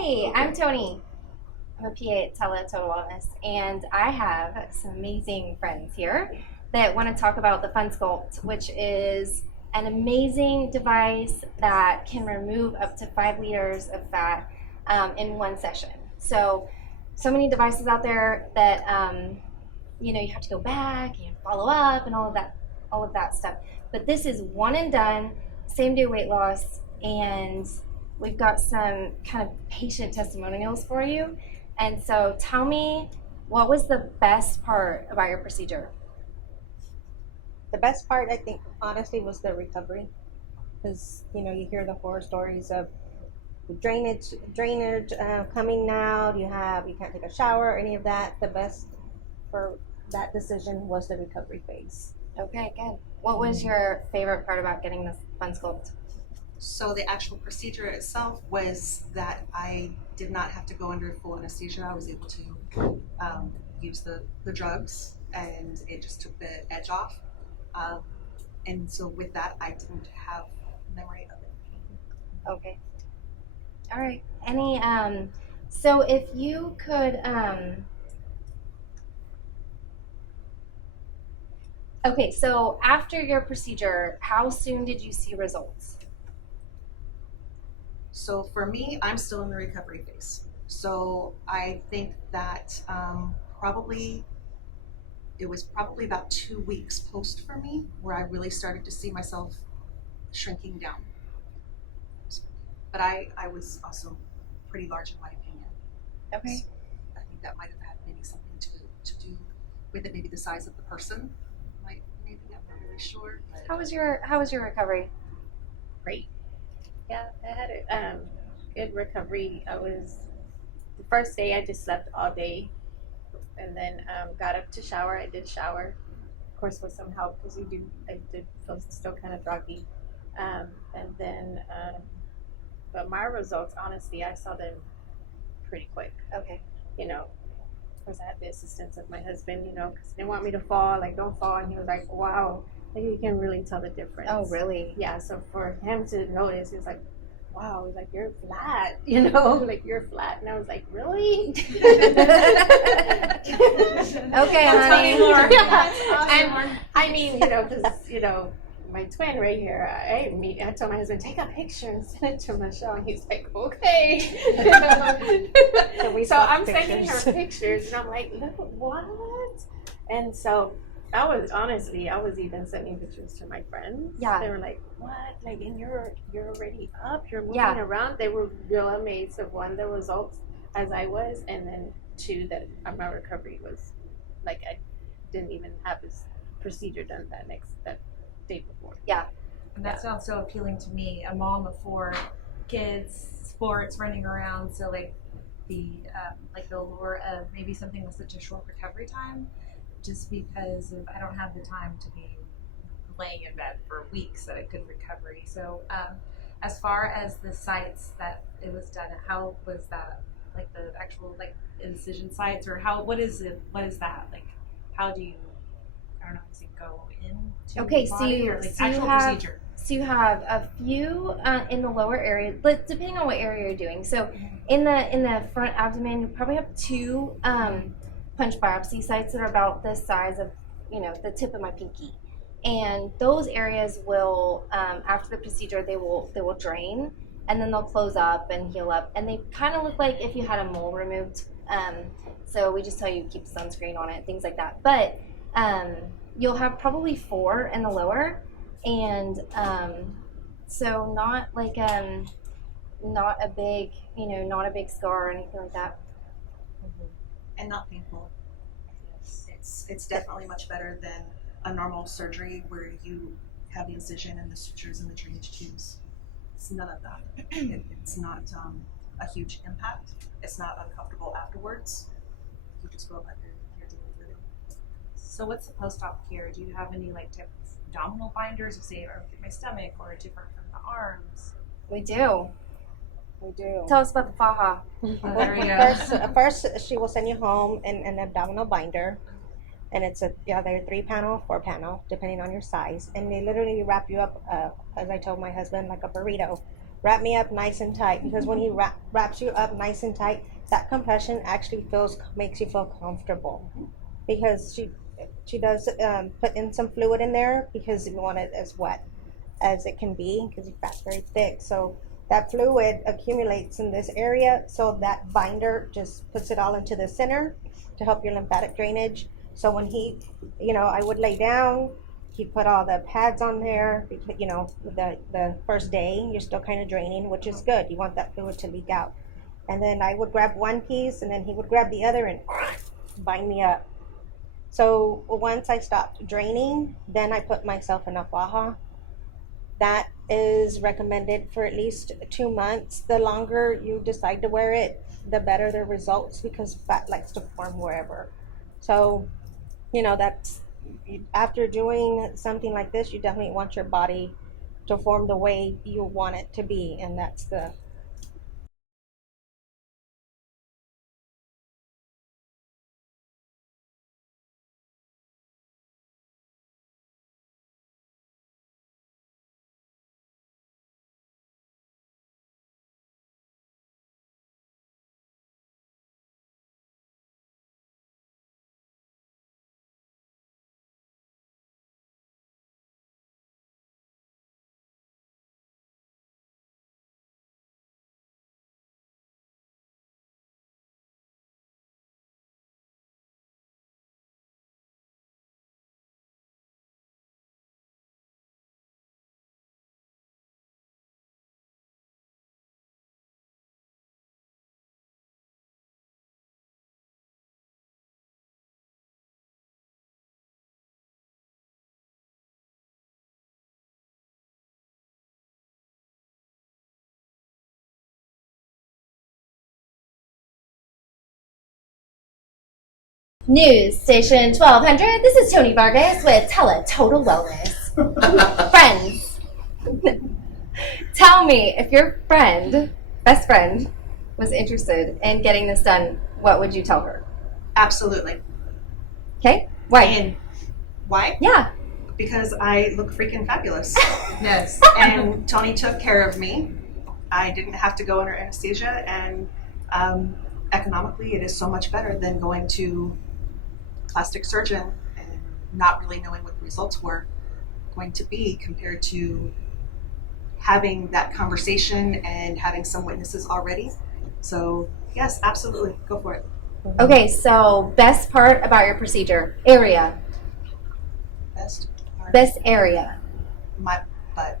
Hi, I'm Tony. I'm a PA at Tella Donna, and I have some amazing friends here that want to talk about the Fun Sculpt, which is an amazing device that can remove up to 5 liters of fat in one session. So many devices out there that you have to go back and follow up and all of that stuff. But this is one and done, same day weight loss, and we've got some kind of patient testimonials for you. And so tell me, what was the best part about your procedure? The best part, I think, honestly, was the recovery, because you hear the horror stories of the drainage coming out. You can't take a shower, any of that. The best for that decision was the recovery phase. Okay, good. What was your favorite part about getting this Fun Sculpt? So the actual procedure itself was that I did not have to go under full anesthesia. I was able to use the drugs, and it just took the edge off. And so with that, I didn't have memory of it. Okay. All right. So if you could, okay, so after your procedure, how soon did you see results? So for me, I'm still in the recovery phase. So I think that it was probably about 2 weeks post for me where I really started to see myself shrinking down. But I was also pretty large in my opinion. Okay. So I think that might have had maybe something to do with it, maybe the size of the person. Maybe I'm not really sure. But How was your recovery? Great. Yeah, I had a good recovery. The first day I just slept all day, and then got up to shower. I did shower, of course, with some help, because I did feel still kind of groggy. And then, but my results, honestly, I saw them pretty quick. Okay. Of course, I had the assistance of my husband, because he didn't want me to fall, like, don't fall. And he was like, wow, like, you can really tell the difference. Oh, really? Yeah, so for him to notice, he was like, wow, he's like, you're flat, like, you're flat. And I was like, really? Okay, honey. And I mean, because, my twin right here, I told my husband, take a picture and send it to Michelle. And he's like, okay. So I'm sending her pictures, and I'm like, look, what? And so I was even sending pictures to my friends. Yeah. They were like, what? Like, and you're already up, you're moving Yeah. around. They were real amazed of, one, the results as I was, and then two, that my recovery was like, I didn't even have this procedure done that day before. Yeah. And that sounds so appealing to me. A mom of 4 kids, sports, running around. So like the allure of maybe something with such a short recovery time, just because I don't have the time to be laying in bed for weeks at a good recovery. So as far as the sites that it was done, how was that? Like the actual incision sites, or what is that? Like, how do you, I don't know, does it go into Okay, the so body, you or like so you actual have procedure? so you have a few in the lower area, but depending on what area you're doing. So in the front abdomen, you probably have 2 punch biopsy sites that are about this size of the tip of my pinky, and those areas will after the procedure they will drain, and then they'll close up and heal up, and they kind of look like if you had a mole removed. So we just tell you keep sunscreen on it, things like that. But you'll have probably 4 in the lower, and so not like not a big scar or anything like that. and not painful. It's definitely much better than a normal surgery where you have the incision and the sutures and the drainage tubes. It's none of that. It's not a huge impact. It's not uncomfortable afterwards. You just go about your daily living. So what's the post-op care? Do you have any type of abdominal binders, or say, or my stomach, or different from the arms? We do. Tell us about the faja. Oh, there we go. First, she will send you home in an abdominal binder, and it's either 3-panel, 4-panel, depending on your size. And they literally wrap you up, as I told my husband, like a burrito. wrap me up nice and tight, because when he wraps you up nice and tight, that compression actually makes you feel comfortable, because she does put in some fluid in there because we want it as wet as it can be, because your fat's very thick. So that fluid accumulates in this area, so that binder just puts it all into the center to help your lymphatic drainage. So when he, I would lay down, he put all the pads on there, because, the first day you're still kind of draining, which is good. You want that fluid to leak out. And then I would grab one piece, and then he would grab the other and bind me up. So once I stopped draining, then I put myself in a faja. That is recommended for at least 2 months. The longer you decide to wear it, the better the results, because fat likes to form wherever. So, that's, after doing something like this, you definitely want your body to form the way you want it to be, and that's the News Station 1200. This is Tony Vargas with Tella Total Wellness. Friends, tell me, if your best friend, was interested in getting this done, what would you tell her? Absolutely. Okay? Why? And why? Yeah. Because I look freaking fabulous. Yes. And Tony took care of me. I didn't have to go under anesthesia, and economically, it is so much better than going to a plastic surgeon and not really knowing what the results were going to be, compared to having that conversation and having some witnesses already. So yes, absolutely, go for it. Okay, so best part about your procedure? Area. Best part, Best area. my butt.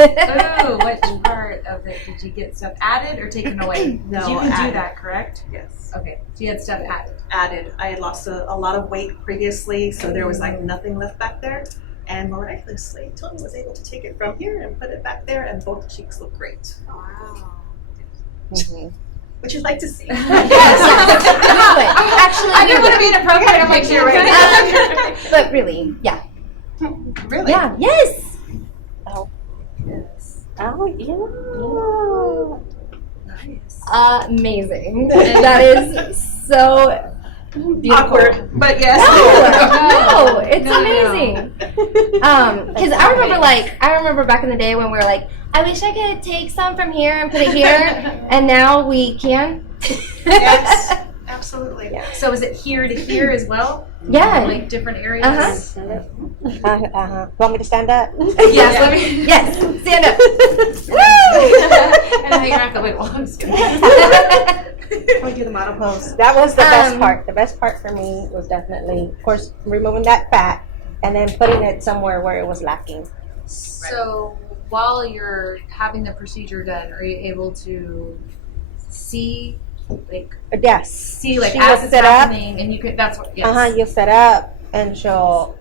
Oh, which part of it did you get stuff added or taken away? No, 'Cause you can added. do that, correct? Yes. Okay, so you had stuff added. Added. I had lost a lot of weight previously, so there was like nothing left back there. And miraculously, Tony was able to take it from here and put it back there, and both cheeks look great. Wow. Mm-hmm. Would you like to see? Actually, I didn't want to be inappropriate. I'm like, you're right. but really, yeah. Really? Yeah, yes. Yes. Oh, Nice. Amazing. That is so beautiful. Awkward, but yes. No, it's No. amazing. Because I remember back in the day when we were like, I wish I could take some from here and put it here, and now we can. Yes, absolutely. Yeah. So is it here to here as well? Yeah. Like different areas? Want me to stand up? Yes, let me. Yes, stand up. And then you're not going, well, I'm just kidding. I'll do the model pose. That was the best part. The best part for me was definitely, of course, removing that fat and then putting it somewhere where it was lacking. So while you're having the procedure done, are you able to see, like, Yes. see, like, She as will it's set up. happening, and you could, that's what, yes. You'll set up, and she'll,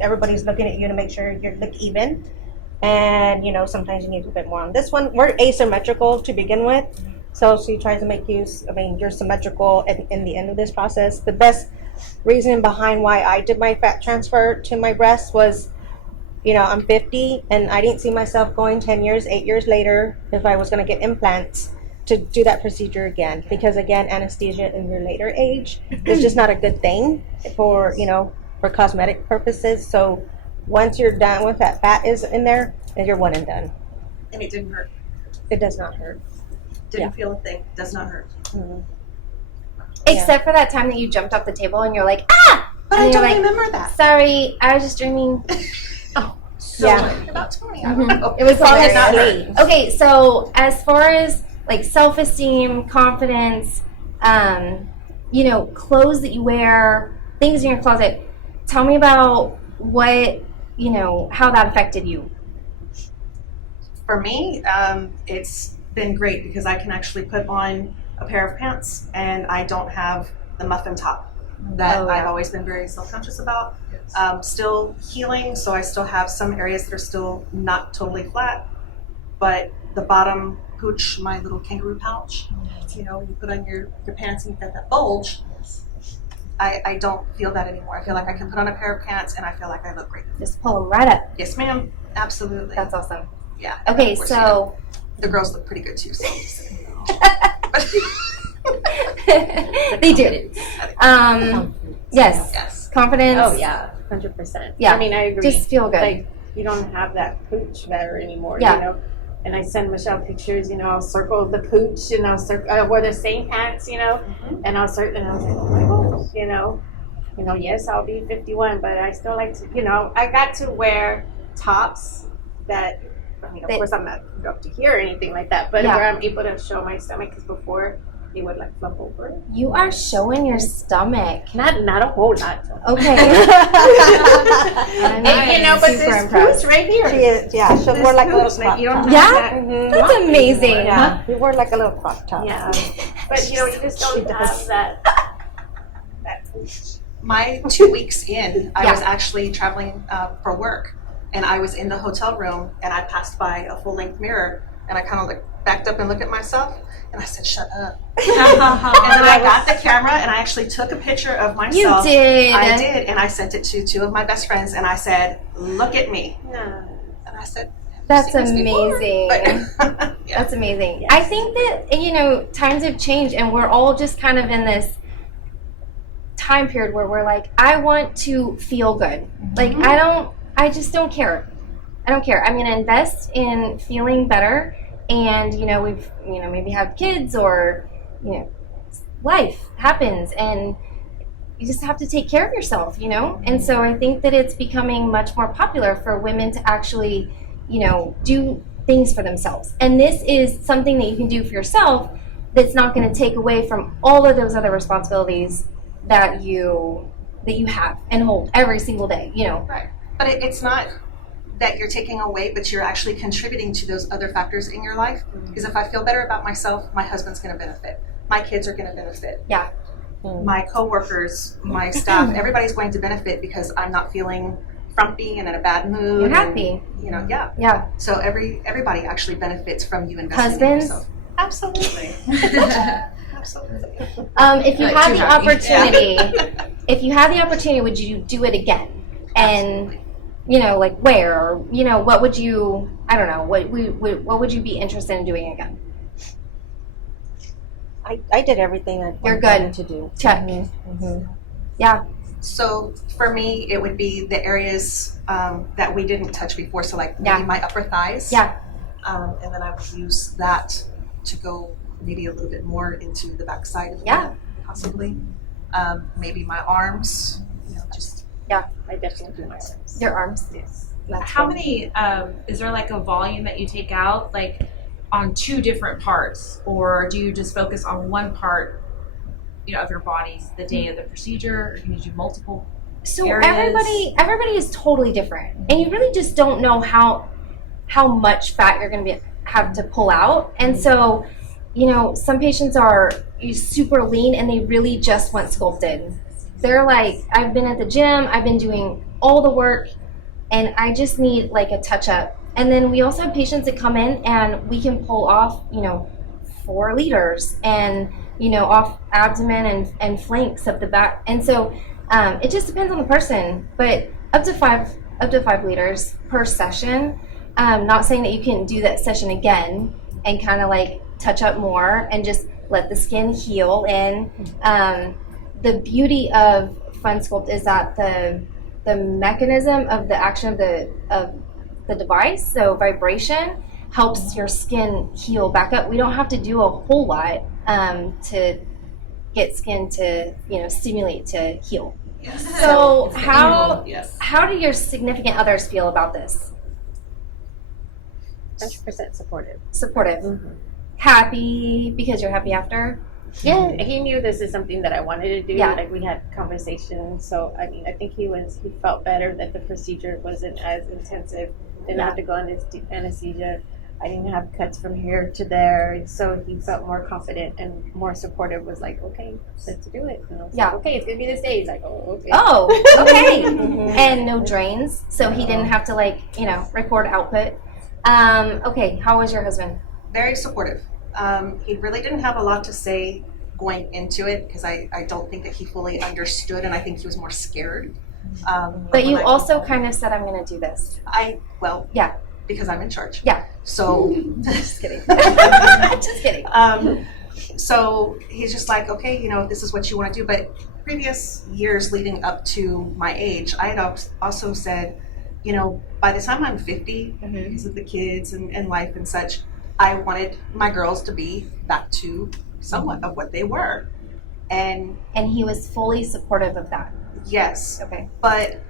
everybody's looking at you to make sure you look even. And, sometimes you need a bit more on this one. We're asymmetrical to begin with. So she tries to make use, you're symmetrical in the end of this process. The best reason behind why I did my fat transfer to my breast was, I'm 50 and I didn't see myself going 10 years, 8 years later if I was going to get implants to do that procedure again. Because again, anesthesia in your later age is just not a good thing for cosmetic purposes. So Once you're done with that fat is in there, then you're one and done. And it didn't hurt. It does not hurt. Didn't feel a thing. Does not hurt. Except for that time that you jumped off the table and you're like, ah! But And I you're don't like, remember that. Sorry, I was just dreaming. So Yeah. about 20. I don't know. It was Probably hilarious. not hurt. Okay, so as far as like self-esteem, confidence, you know, clothes that you wear, things in your closet, tell me about what, you know, how that affected you. For me, it's been great because I can actually put on a pair of pants and I don't have the muffin top that Oh, yeah. I've always been very self-conscious about. Still healing, so I still have some areas that are still not totally flat, but the bottom pooch, my little kangaroo pouch, you know, you put on your pants and you've got that bulge. I don't feel that anymore. I feel like I can put on a pair of pants and I feel like I look great. Just pull them right up. Yes, ma'am. Absolutely. That's awesome. Yeah. Okay, Of course, so the girls look pretty good too. So they do. Yes, yes. confidence. Oh yeah, 100%. Yeah. I mean, I agree. Just feel good. Like you don't have that pooch there anymore. Yeah. You know. And I send Michelle pictures. You know, I'll circle the pooch, and I wear the same pants. You know, and I'll circle, and I was like, oh my gosh, you know, yes, I'll be 51, but I still like to, you know, I got to wear tops that. I mean, of course, I'm not up to here or anything like that, but Yeah. where I'm able to show my stomach, because before it would like flump over. You are showing your stomach. Not a whole lot. Okay. And, you know, but super this impressed. pooch right here. She is, yeah, she'll wear like a little crop You don't top. Yeah? have that. That's amazing. Yeah, we wear like a little crop top. Yeah, but you know, you just don't have that. My 2 weeks in, I Yeah. was actually traveling for work, and I was in the hotel room, and I passed by a full-length mirror, and I kind of like backed up and looked at myself, and I said, "Shut up." And then I got the camera, and I actually took a picture of You myself. did. I did, and I sent it to 2 of my best friends, and I said, "Look at me." Yeah. And I said, "Have you That's seen this before?" amazing. But, yeah. That's amazing. Yes. I think that, you know, times have changed and we're all just kind of in this time period where we're like, I want to feel good. Like, I just don't care. I don't care. I'm going to invest in feeling better. And, you know, we've, you know, maybe have kids or, you know, life happens and you just have to take care of yourself, you know? And so I think that it's becoming much more popular for women to actually, you know, do things for themselves. And this is something that you can do for yourself that's not going to take away from all of those other responsibilities that you have and hold every single day, you know. Right. But it's not that you're taking away, but you're actually contributing to those other factors in your life. Because if I feel better about myself, my husband's going to benefit. My kids are going to benefit. Yeah. My coworkers, my staff, everybody's going to benefit because I'm not feeling frumpy and in a bad mood. You're and, happy. you know, yeah. Yeah. So everybody actually benefits from you investing in Husbands? yourself. Absolutely. Absolutely. If you Not had too the happy. opportunity, if you had the opportunity, would you do it again? And you know, like where, or you know, what would you? I don't know. What would you be interested in doing again? I did everything I You're wanted good. to do. Check. Mhm. Yeah. So for me, it would be the areas that we didn't touch before. So like maybe Yeah. my upper thighs. Yeah. And then I would use that to go maybe a little bit more into the backside of the Yeah. neck, possibly. Maybe my arms. You know, just I definitely do my arms. Your arms. Yes. That's How cool. many, is there like a volume that you take out, like on two different parts? Or do you just focus on one part, you know, of your body the day of the procedure? Or can you do multiple? So areas? everybody is totally different, and you really just don't know how much fat you're going to have to pull out. And so, you know, some patients are super lean and they really just want sculpted. They're like, I've been at the gym, I've been doing all the work, and I just need like a touch up. And then we also have patients that come in and we can pull off, you know, 4 liters and, you know, off abdomen and flanks up the back. And so it just depends on the person, but up to 5 liters per session. Not saying that you can do that session again and kind of like touch up more and just let the skin heal. And the beauty of Fun Sculpt is that the mechanism of the action of the device, so vibration, helps your skin heal back up. We don't have to do a whole lot to get skin to stimulate to heal. Yes. So It's the how angle, yes. how do your significant others feel about this? 100% supportive. Supportive, happy because you're happy after. Yeah, he knew this is something that I wanted to do. Yeah. Like we had conversations. So I mean, I think he felt better that the procedure wasn't as intensive. Didn't have to go on anesthesia. I didn't have cuts from here to there. So he felt more confident and more supportive. Was like, okay, let's do it. And I was Yeah. like, okay, it's gonna be this day. He's like, oh, okay. Oh, okay. And no drains, so he didn't have to record output. Okay, how was your husband? Very supportive. He really didn't have a lot to say going into it because I don't think that he fully understood, and I think he was more scared. But you when also kind of said, "I'm going to do this." yeah, because I'm in charge. Yeah. So Just kidding. Just kidding. So he's just like, okay, if this is what you want to do. But previous years leading up to my age, I had also said, by the time I'm 50, because of the kids and life and such, I wanted my girls to be back to somewhat of what they were. And he was fully supportive of that. yes, Okay. but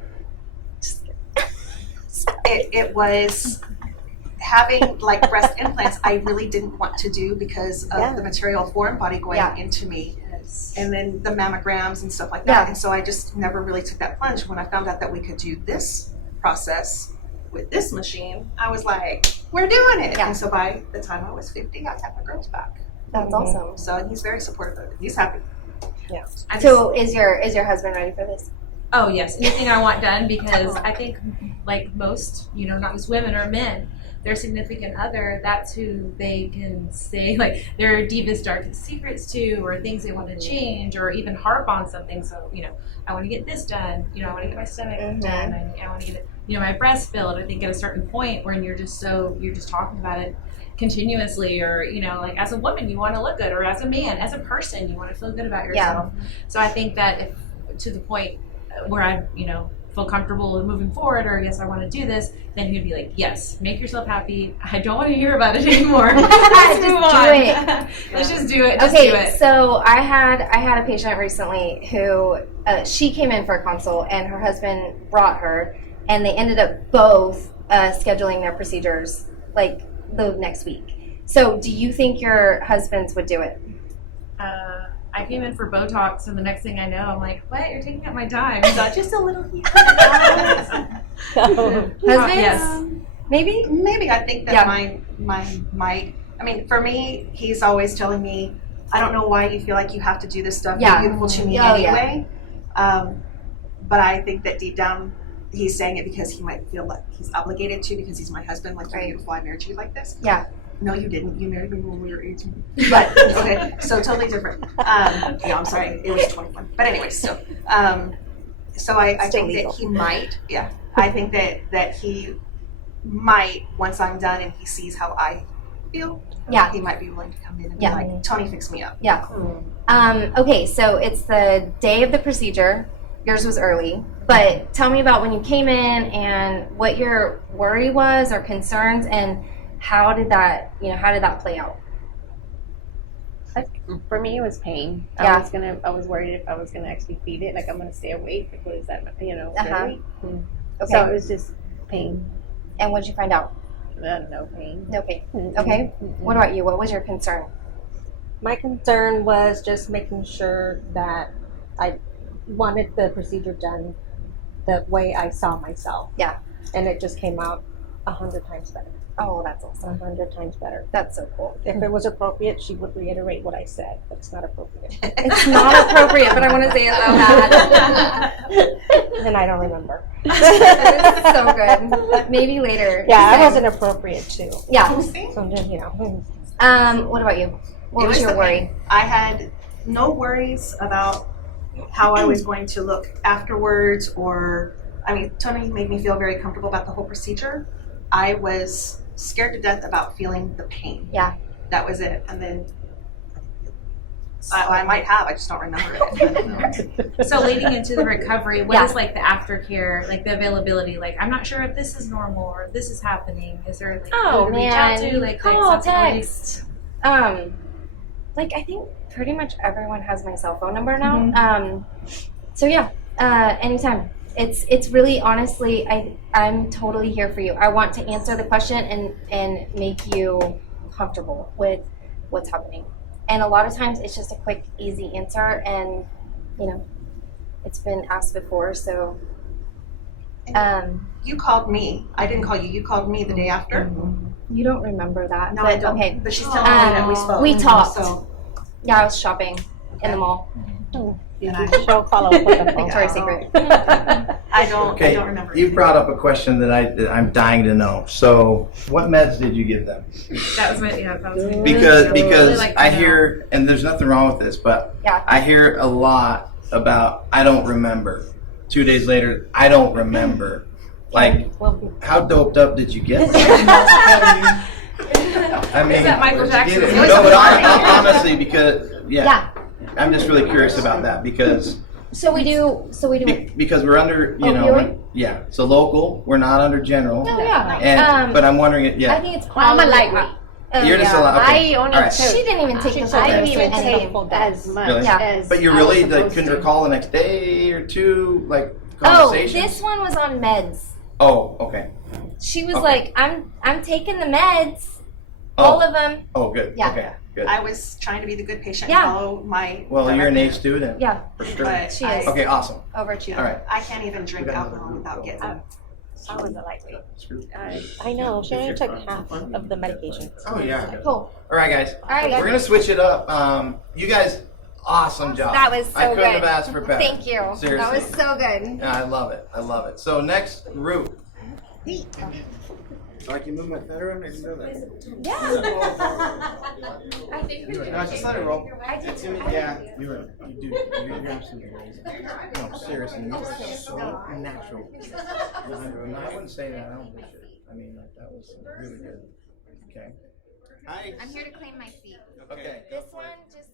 it was having like breast implants I really didn't want to do because of the material foreign body going into me. And then the mammograms and stuff like that. Yeah. And so I just never really took that plunge. When I found out that we could do this process with this machine, I was like, we're doing it. Yeah. And so by the time I was 50, I had my girls back. That's awesome. So he's very supportive of it. He's happy. Yeah. So is your husband ready for this? Oh yes, anything I want done, because I think like most, not just women or men, their significant other, that's who they can say like their deepest, darkest secrets to, or things they want to change, or even harp on something. So I want to get this done. I want to get my stomach done. I want to get my breast filled. I think at a certain point when you're just talking about it continuously, or like as a woman you want to look good, or as a man, as a person you want to feel good about yourself. So I think that if to the point where I feel comfortable with moving forward, or yes, I want to do this, then he'd be like, yes, make yourself happy. I don't want to hear about it anymore. Let's move on. Let's just do it. Just do it. So I had a patient recently who she came in for a consult, and her husband brought her, and they ended up both scheduling their procedures like the next week. So do you think your husbands would do it? I came in for Botox, and the next thing I know, I'm like, what? You're taking up my time. So just a little here. Husbands? Yes. Maybe? Maybe. I think that mine might. I mean, for me, he's always telling me, I don't know why you feel like you have to do this stuff. You're beautiful to me anyway. But I think that deep down, he's saying it because he might feel like he's obligated to, because he's my husband. Like, you're beautiful, I married you like this. Yeah. No, you didn't. You married me when we were 18. But, okay, so totally different. I'm sorry. It was 21. But anyway, so I think that he might, I think that he might, once I'm done and he sees how I feel, he might be willing to come in and be like, Tony, fix me up. Yeah. Okay, so it's the day of the procedure. Yours was early. But tell me about when you came in and what your worry was or concerns, and how did that play out? For me, it was pain. Yeah. I was worried if I was gonna actually feed it. Like, I'm gonna stay awake. Like, what is that? Really? Okay. So it was just pain. And what did you find out? No pain. No pain. Okay. What about you? What was your concern? My concern was just making sure that I wanted the procedure done the way I saw myself. Yeah. And it just came out 100 times better. Oh, that's awesome. 100 times better. That's so cool. If it was appropriate, she would reiterate what I said, but it's not appropriate. It's not appropriate, but I want to say it so bad. And I don't remember. That is so good. Maybe later. Yeah, I Okay. wasn't appropriate too. Yeah. So just, What about you? What was your the worry? pain. I had no worries about how I was going to look afterwards, or, Tony made me feel very comfortable about the whole procedure. I was scared to death about feeling the pain. Yeah. That was it. And then I might have. I just don't remember it. I don't know. So leading into the recovery, what Yeah. is like the aftercare, like the availability? Like, I'm not sure if this is normal or if this is happening. Is there like Oh who to reach out man, to? Like call, something really- text. Like I think pretty much everyone has my cell phone number now. Mhm. So yeah, anytime. It's really honestly, I'm totally here for you. I want to answer the question and make you comfortable with what's happening. And a lot of times it's just a quick, easy answer, and you know, it's been asked before. So, You called me. I didn't call you. You called me the day after. you don't remember that, No, but I don't. okay. But she's telling me that we spoke. We talked. So, Yeah, I was shopping in the mall. and I, She'll follow up with the phone. Victoria's Secret. I don't Okay, remember. you brought up a question that I'm dying to know. So, what meds did you give them? That was my that was my Because I'd really like to I know. hear, and there's nothing wrong with this, but Yeah. I hear a lot about I don't remember. 2 days later, I don't remember. Like, how doped up did you get? I mean, Is that Michael Jackson? No, but honestly, because Yeah. I'm just really curious about that because So we do. because we're under, you know, Opioid? yeah. So local, we're not under general. No, yeah. And but I'm wondering, I yeah. think it's I'm a probably. lightweight. You're just a lot. Okay. I only All right. took. She didn't even take the I full didn't even dose. take full as much Really? Yeah. as. But you I really was like, supposed couldn't to. recall the next day or two, like Oh, conversations. this one was on meds. Oh, okay. She was Okay. like, "I'm taking the meds, Oh, all of them." oh, good. Yeah. Okay, good. I was trying to be the good patient Yeah. and follow my. Well, you're an A directive, student. Yeah, For sure. But She I, is. Okay, awesome. overachieved. All right. I can't even drink alcohol without getting. I was a lightweight. I know. She only took half of the medication. Oh yeah. Cool. All right, guys. All right. We're gonna switch it up. You guys, awesome job. That was so I couldn't good. have asked for better. Thank you. Seriously. That was so good. Yeah, I love it. I love it. So next group. So I can move my feather around? I didn't know that. I think we No, just let it roll. I did too. Yeah, you're absolutely amazing. No, seriously, you are so natural. No, I wouldn't say that. I don't bullshit. I mean, like, that was really good. Okay. Hi. I'm here to claim my seat. Okay. This one just